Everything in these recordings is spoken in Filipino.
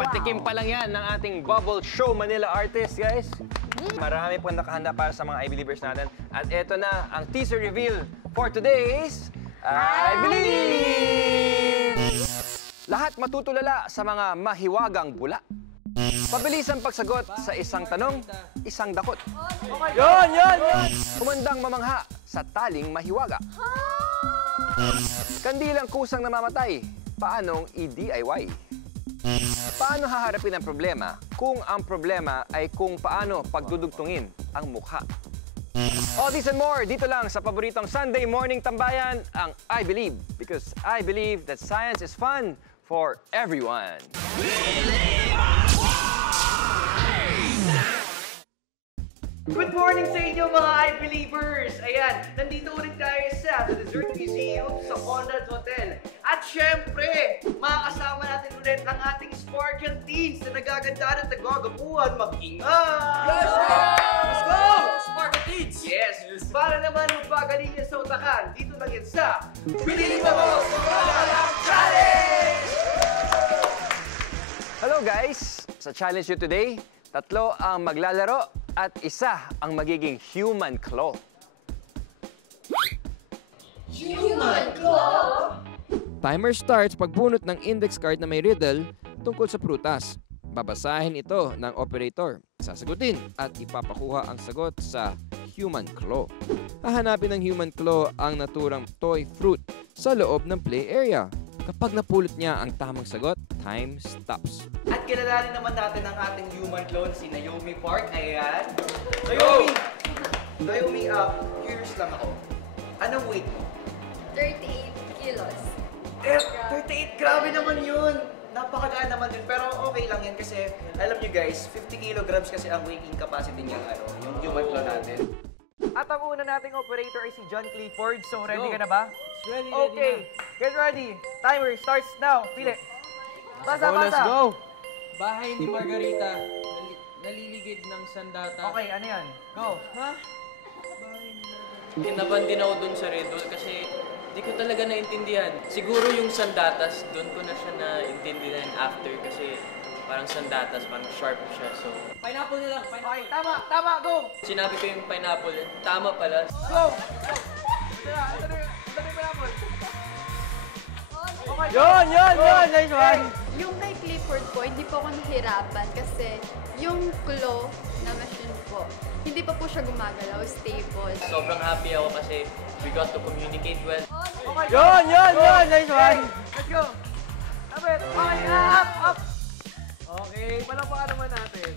Patikim pa lang yan ng ating Bubble Show Manila Artist, guys. Marami pong nakahanda para sa mga I-Believers natin. At ito na ang teaser reveal for today's I Believe! Lahat matutulala sa mga mahiwagang bula. Pabilis ang pagsagot sa isang tanong, isang dakot. Yon! Kumandang mamangha sa taling mahiwaga. Kandilang kusang namamatay, paanong i-DIY? Paano haharapin ang problema kung ang problema ay kung paano pagdudugtungin ang mukha? All these and more, dito lang sa paboritong Sunday morning tambayan, ang I Believe. Because I believe that science is fun for everyone. Good morning sa inyo mga I-Believers! Ayan, nandito ulit tayo sa The Dessert Museum sa Conrad Hotel. At syempre, makakasama natin ulit ang ating Sparkle Teens na nagagandaan at nagagapuhan mag-ingat! Let's go! Sparkle Teens! Yes! Para naman magpagaling yan sa utakan, dito lang yan sa Believe Ako sa Challenge! Hello guys! Sa challenge nyo today, 3 ang maglalaro at 1 ang magiging human claw. Human claw? Timer starts pagbunot ng index card na may riddle tungkol sa prutas. Babasahin ito ng operator, sasagutin at ipapakuha ang sagot sa human claw. Hahanapin ng human claw ang naturang toy fruit sa loob ng play area. Kapag napulot niya ang tamang sagot, time stops. At kilalanin naman natin ang ating human clone, si Naomi Park. Ayan. Naomi, curious lang ako. Anong weight mo? 38 kilos. 38, grabe naman yun. Napakagaan naman yun. Pero okay lang yan kasi, alam nyo guys, 50 kilograms kasi ang weighing capacity niya, yung human clone natin. At ang una nating operator ay si John Clifford. So, ready ka na ba? Ready, Okay, get ready. Timer starts now. Pili. Basa. Let's go! Bahay ni Margarita, naliligid ng sandata. Okay, ano yan? Go. Ha? Kinaban din ako dun sa riddle kasi di ko talaga naintindihan. Siguro yung sandatas, dun ko na siya naintindihan after kasi parang sandatas, parang sharp siya. So, pineapple na lang, Okay, tama, go. Sinabi ko yung pineapple, tama pala. Go. Ito na yung pineapple. Okay, Yun! Nice one! Yung kay Clifford po, hindi po ako nahirapan kasi yung claw na machine po, hindi pa po siya gumagalaw, stable. Sobrang happy ako kasi we got to communicate well. Okay, Yun! Nice one! Let's go. Abet. Okay, up. Okay, palapakan naman natin.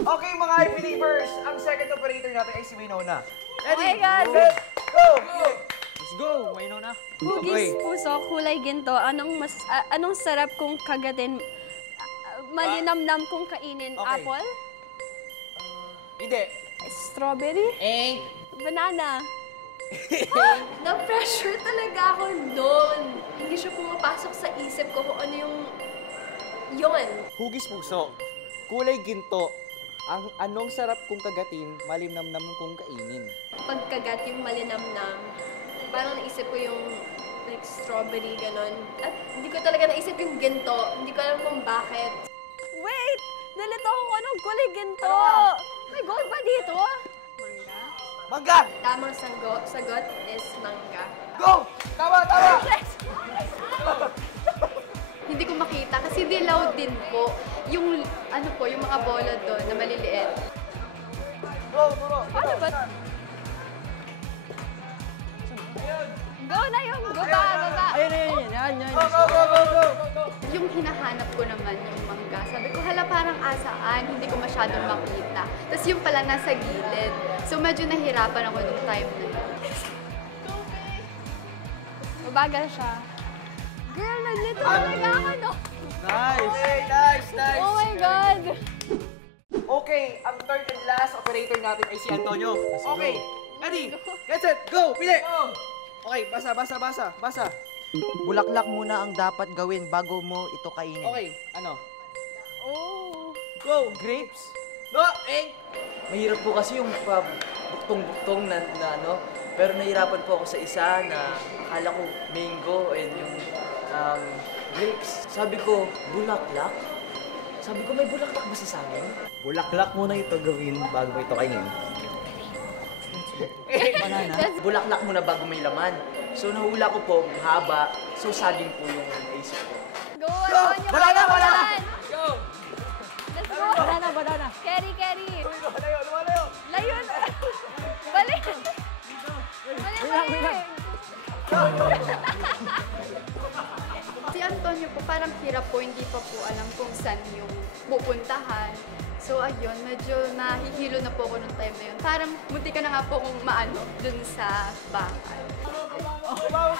Okay, mga I-Believers, ang second operator natin ay si Winona. Okay, guys. Set, go! Let's go! Winona! Hugis puso, kulay ginto. Anong sarap kong kagatin? Malinamnam kong kainin. Okay. Apple? Hindi. Strawberry? Banana? Na-pressure talaga ako doon. Hindi siya pumapasok sa isip ko kung ano yung yun. Hugis puso, kulay ginto. Anong sarap kong kagatin, malinamnam kong kainin. Pagkagat yung malinamnam, parang naisip ko yung like strawberry, ganon. At hindi ko talaga naisip yung ginto. Hindi ko alam kung bakit. Wait! Nalito ako kung anong kulay ginto! May gold ba dito? Mangga? Mangga! Tamang sagot is mangga. Go! Tama! Hindi ko makita kasi dilaw din po. Yung ano po, yung mga bola doon na maliliit. Go, turo! Ano ba? Go na yung baba. Yan. Yung hinahanap ko naman yung mangga, sabi ko, hala parang asaan, hindi ko masyadong makita. Tapos yung pala nasa gilid. So medyo nahirapan ako nung time na yun. Mabagal siya. Girl, nandito talaga ako, no? Nice. Oh my God! Okay, ang third and last operator natin ay si Antonio. Okay, ready, get set, go, pili! Okay, basa. Bulaklak muna ang dapat gawin bago mo ito kainin. Okay, ano? Oh. Go! Grapes. No, eh! Mahirap po kasi yung buktong-buktong na ano. Pero nahirapan po ako sa isa na akala ko mango and yung grapes. Sabi ko, bulaklak? Sabi ko, may bulaklak ba sa saging? Bulaklak muna ito gawin bago mo ito kainin. Banana. Bulaklak muna bago may laman. So nahula ko po, mahaba. So saging po yung naisip ko. Go, Antonio! Wala na! Go! Let's go! Banana. Carry! Lumalayo! Layon! Balik! Si Antonio po, parang hirap po, hindi pa po alam kung saan yung pupuntahan. So ayun, medyo nahihilo na po ako nung time na yun. Parang munti ka na nga po kung maano dun sa bakal. Baba!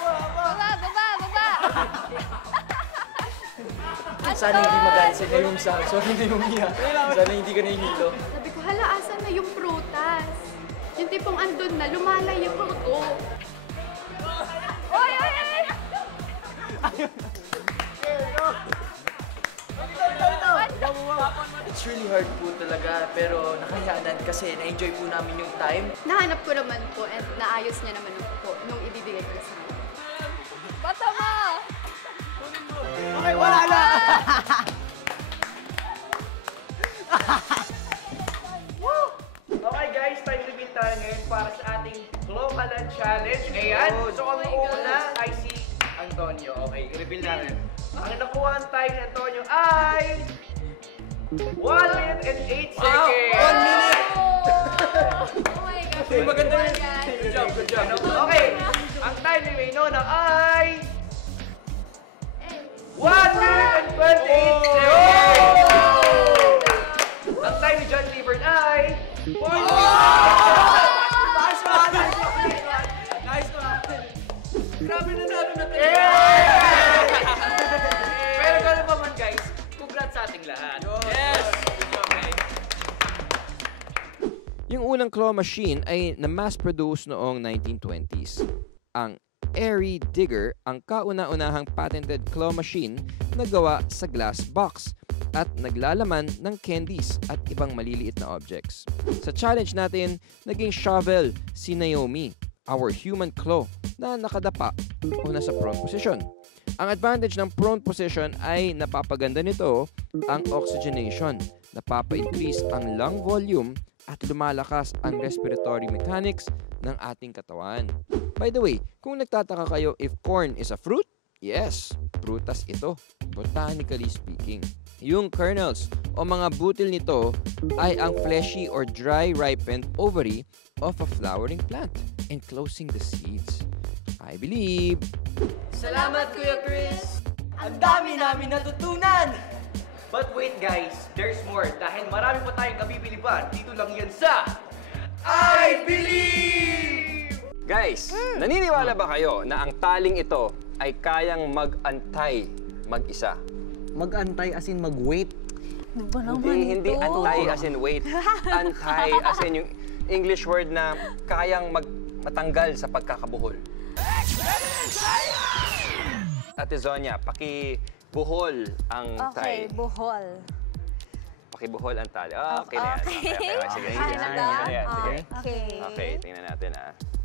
Sana hindi magalit sa yung sa. Sorry na yung niya. Sana hindi ka nahihilo. Sabi ko, hala, asan na yung prutas? Yung tipong andun na, lumalayo ako. Oy! It's really hard po talaga, pero nakayanan kasi na-enjoy po namin yung time. Nahanap ko naman po and naayos niya naman po nung ibibigay ko sa akin. Bata mo! Okay, wala na! Okay guys, time reveal tayo ngayon para sa ating Globalan Challenge. Ayan, so ang una ay si Antonio. Okay, reveal natin. Ang nakuha ang time ni Antonio ay 1 minute and 8 seconds. 1 minute! Oh my God! Maganda Oh my yun. God. Good job. Okay, ang time ni Maynona ay 1 minute and 28 seconds. Ang time ni John Liebert ay 4 minutes. Grabe na namin na Pero gano'n pa man guys, congrats sa ating lahat. Yes! Yung unang claw machine ay na-mass-produce noong 1920s. Ang Airy Digger ang kauna-unahang patented claw machine na gawa sa glass box at naglalaman ng candies at ibang maliliit na objects. Sa challenge natin, naging shovel si Naomi, our human claw, na nakadapa o nasa prone position. Ang advantage ng prone position ay napapaganda nito ang oxygenation, napapa-increase ang lung volume at lumalakas ang respiratory mechanics ng ating katawan. By the way, kung nagtataka kayo if corn is a fruit, yes, prutas ito, botanically speaking. Yung kernels o mga butil nito ay ang fleshy or dry ripened ovary of a flowering plant, enclosing the seeds. I believe. Salamat, Kuya Chris! Ang dami namin natutunan! But wait guys, there's more dahil marami pa tayong kabibiliban. Dito lang yan sa I Believe! Guys, naniniwala ba kayo na ang taling ito ay kayang mag-antay mag-isa? Mag-antay as in mag-wait. Hindi antay as in wait. Antay as in yung English word na kayang matanggal sa pagkakabuhol. Ate Zonya, pakibuhol ang tay. Okay, buhol. Pakibuhol ang tali. Okay na yan. Okay. Sige. Okay, tingnan natin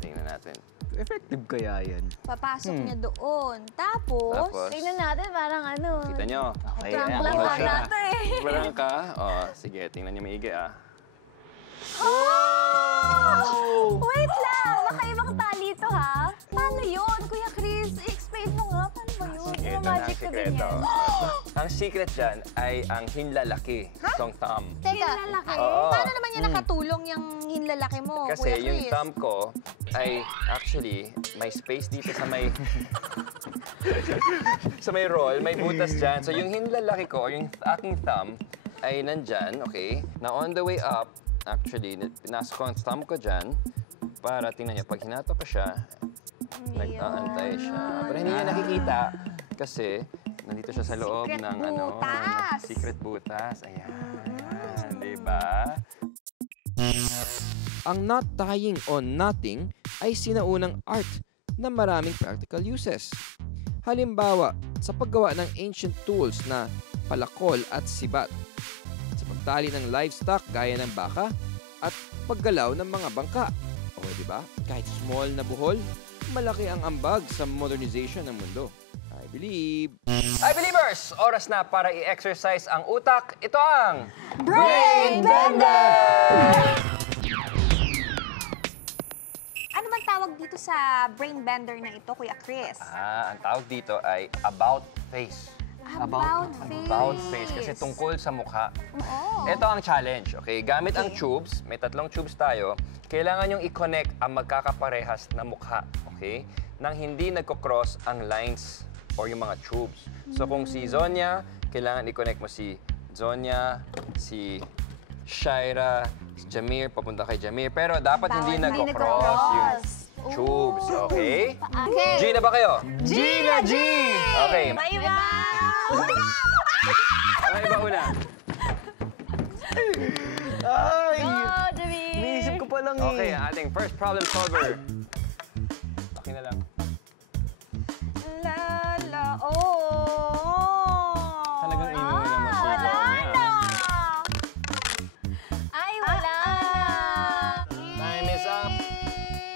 Tingnan natin. Effective kaya yan? Papasok niya doon. Tapos, tingnan natin parang ano. Kita nyo? Okay, Prank lang Okay. natin eh. Parang ka? Sige, tingnan nyo maigi Wait lang! Makaibang tali ito ha? Paano yun? Kuya Chris, i-explain mo nga. Paano ba yun? Sige, Yung ito na ang magic ka sikreto. ganyan. Ang ang secret dyan ay ang hinlalaki, itong thumb. Teka, Oo. paano naman yan nakatulong yung hinlalaki mo, Kasi Kuya yung Chris? thumb ko ay actually may space dito sa may sa may roll, may butas dyan. So yung hinlalaki ko or yung aking thumb ay nandyan, okay? Na on the way up, actually, pinasok ko ang thumb ko dyan para tingnan niyo, pag hinato ko siya, nag-aantay siya. Pero hindi niya nakikita kasi nandito siya sa loob Secret ng butas. secret butas. Ayan, di ba? Ang knot tying o knotting ay sinaunang art na maraming practical uses. Halimbawa, sa paggawa ng ancient tools na palakol at sibat, sa pagtali ng livestock gaya ng baka, at paggalaw ng mga bangka. O di ba? Kahit small na buhol, malaki ang ambag sa modernization ng mundo. I believe. I believers! Oras na para i-exercise ang utak. Ito ang Brain Bender! Ano bang tawag dito sa brain bender na ito, Kuya Chris? ang tawag dito ay about face. About face. About face kasi tungkol sa mukha. Oo. Ito ang challenge, okay? Gamit ang tubes, may 3 tubes tayo, kailangan yung i-connect ang magkakaparehas na mukha, okay? Nang hindi nagko-cross ang lines or yung mga tubes. So kung si Zonia, kailangan i-connect mo si Zonia, si Shaira, si Jamir, papunta kay Jamir. Pero dapat hindi nagko-cross yung tubes, okay? Okay. G na ba kayo? G na G! Okay. Bye-bye! Ano iba una? Ay! Oh, Jimmy! Iniisip ko pa lang Okay, ang ating first problem solver. Okay na lang. La, oh! Talagang inuwi naman si Wala Zonia. na! Ay, wala na! Time is up.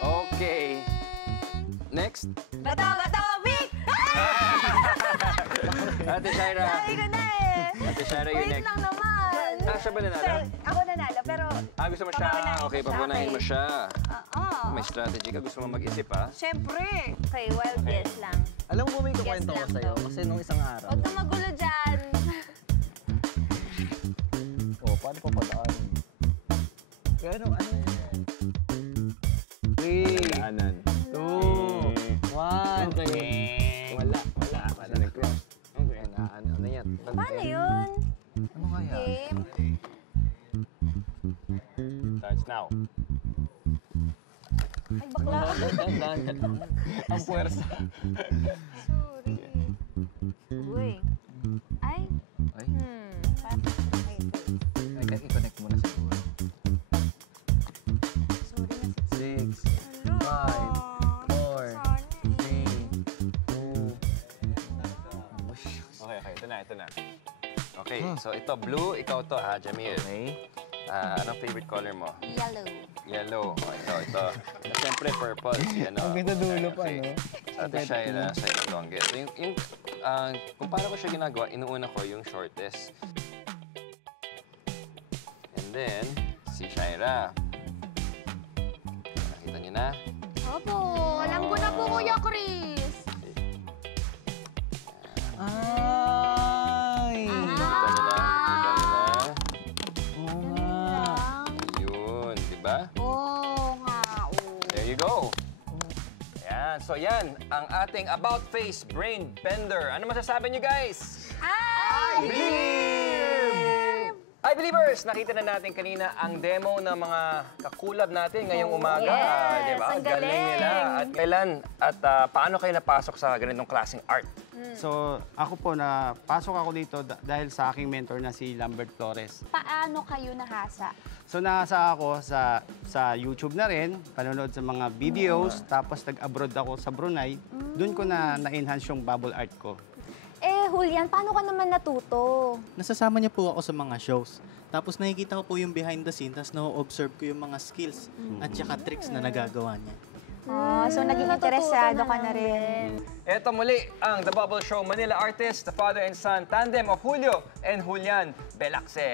Okay. Next. Bato, Vic! Ate Shaira. Sabi ko na eh! Ate Shaira, you're Wait next. lang naman! Siya ba nanalo? Ako nanalo, pero... Gusto mo siya? Papaunahin Okay, ko siya. papunahin mo siya. Oo. May strategy ka. Gusto mo mag-isip, ha? Siyempre! Okay, wild guess lang. Alam mo, may kukwento ko lang sa'yo. to. Kasi nung isang araw. Huwag kang magulo dyan! Oh, paano pa padaan? Ano? 3, Anan. 2, 1. Okay. Wala. Kasi nag-cross. Okay. Ano yan? Paano yun? Ano kaya? Game? Starts now. Ay, bakla. Ang puwersa. Sorry. Uy. Ay. Ay, Okay. i-connect mo na siguro. Sorry na. 6, 5, 4, 3, 2. Okay. Ito na. Okay, so ito blue, ikaw to ha, Jamil. Okay. Anong favorite color mo? Yellow. Yellow. Oh, ito. Siyempre purple. Si ano. Ang ganda dulo pa, okay. no? Sa Ate Shaira, sa longest. So, kung paano ko siya ginagawa, inuuna ko yung shortest. And then, si Shaira. Nakita niyo na? Opo, alam ko na po, Kuya Chris. Ay! Nakita niyo na? Oo nga. Yun, di ba? Oo nga, oo. There you go. Ayan. So yan, ang ating About Face Brain Bender. Ano masasabi niyo guys? I believe! Hi, Believers! Nakita na natin kanina ang demo ng mga kakulab natin ngayong umaga. yes! Di ba? Ang galing! nila. At kailan at paano kayo napasok sa ganitong klaseng art? So, ako po, pasok ako dito dahil sa aking mentor na si Lambert Flores. Paano kayo nahasa? So, nasa ako sa YouTube na rin, panonood sa mga videos, tapos nag-abroad ako sa Brunei. Doon ko na-enhance yung bubble art ko. Julian, paano ka naman natuto? Nasasama niya po ako sa mga shows. Tapos nakikita ko po yung behind the scenes, tapos na-observe ko yung mga skills at saka tricks na nagagawa niya. So naging interesado ka na rin. Ito muli ang The Bubble Show Manila Artist, the father and son tandem of Julio and Julian Belacse.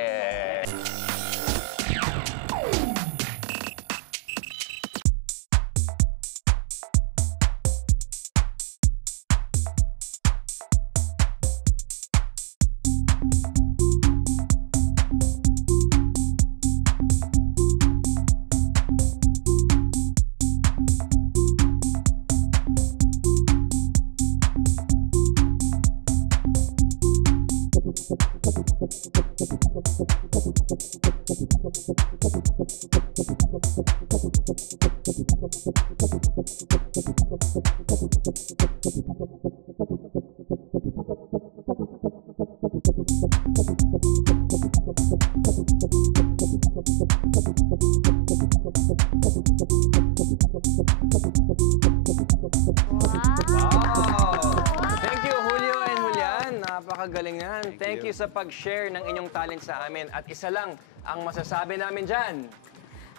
Thank you, Julio and Julian. Napakagaling yan. Thank you sa pag-share ng inyong talent sa amin. At isa lang ang masasabi namin dyan.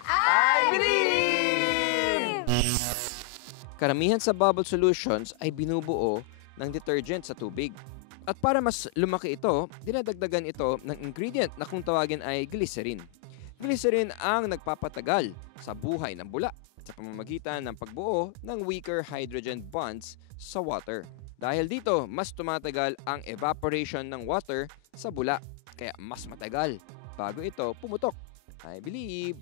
I believe! Karamihan sa bubble solutions ay binubuo ng detergent sa tubig. At para mas lumaki ito, dinadagdagan ito ng ingredient na kung tawagin ay glycerin. Glycerin ang nagpapatagal sa buhay ng bula sa pamamagitan ng pagbuo ng weaker hydrogen bonds sa water. Dahil dito, mas tumatagal ang evaporation ng water sa bula, kaya mas matagal bago ito pumutok. I believe!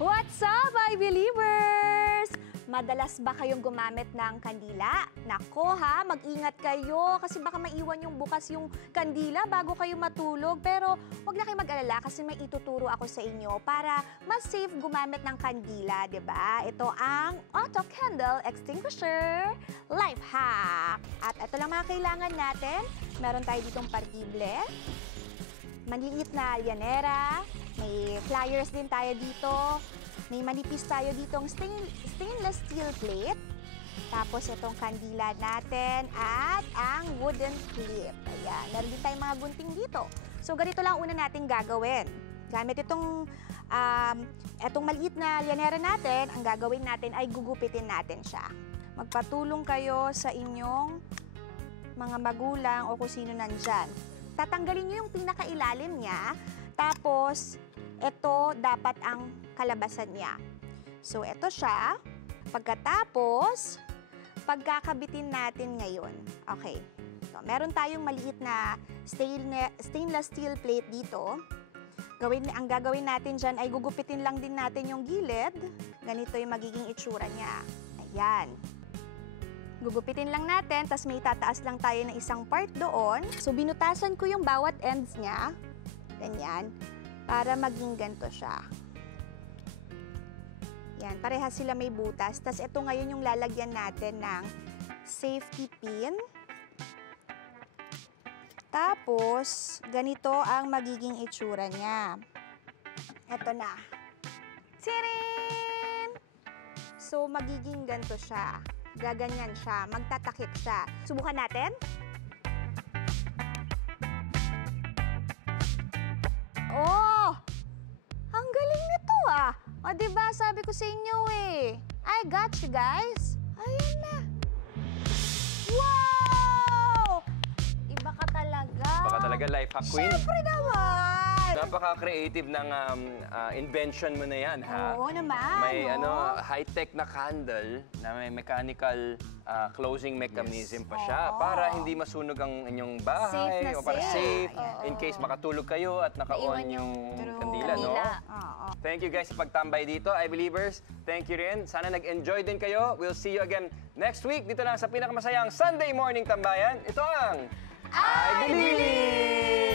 What's up, I Believers? Madalas ba kayong gumamit ng kandila? Nako ha, mag-ingat kayo kasi baka maiwan yung bukas yung kandila bago kayo matulog. Pero wag na kayo mag-alala kasi may ituturo ako sa inyo para mas safe gumamit ng kandila, 'di ba? Ito ang Auto Candle Extinguisher Life Hack. At ito lang mga kailangan natin. Meron tayo ditong partible, maliit na lyanera, may flyers din tayo dito. May manipis tayo ditong stainless steel plate. Tapos itong kandila natin at ang wooden clip. Ayan, meron din tayong mga gunting dito. So ganito lang una natin gagawin. Gamit itong maliit na lyanera natin, ang gagawin natin ay gugupitin natin siya. Magpatulong kayo sa inyong mga magulang o kung sino nandyan. Tatanggalin nyo yung pinakailalim niya. Tapos, ito dapat ang kalabasan niya. So, ito siya. Pagkatapos, pagkakabitin natin ngayon. Okay. So, meron tayong maliit na stainless steel plate dito. Ang gagawin natin dyan ay gugupitin lang din natin yung gilid. Ganito yung magiging itsura niya. Ayan. Gugupitin lang natin, tapos may tataas lang tayo ng isang part doon. So, binutasan ko yung bawat ends niya. Ganyan. Para maging ganito siya. Yan, parehas sila may butas. Tapos ito ngayon yung lalagyan natin ng safety pin. Tapos, ganito ang magiging itsura niya. Ito na. Tirin! So, magiging ganito siya. Gaganyan siya. Magtatakip siya. Subukan natin. Oh! Ang galing nito ah! O diba, sabi ko sa inyo eh. I got you guys. Ayan na. Wow! Iba ka talaga. Baka talaga life hack queen. Siyempre naman! Napaka-creative ng invention mo na yan, ha? Oo naman. May high-tech na candle na may mechanical closing mechanism pa siya para hindi masunog ang inyong bahay. Safe na o para safe. Oo. In case makatulog kayo at naka-on yung kandila, no? Oo. Thank you guys sa pagtambay dito, I Believers. Thank you rin. Sana nag-enjoy din kayo. We'll see you again next week dito lang sa pinakamasayang Sunday morning tambayan. Ito ang I Believe!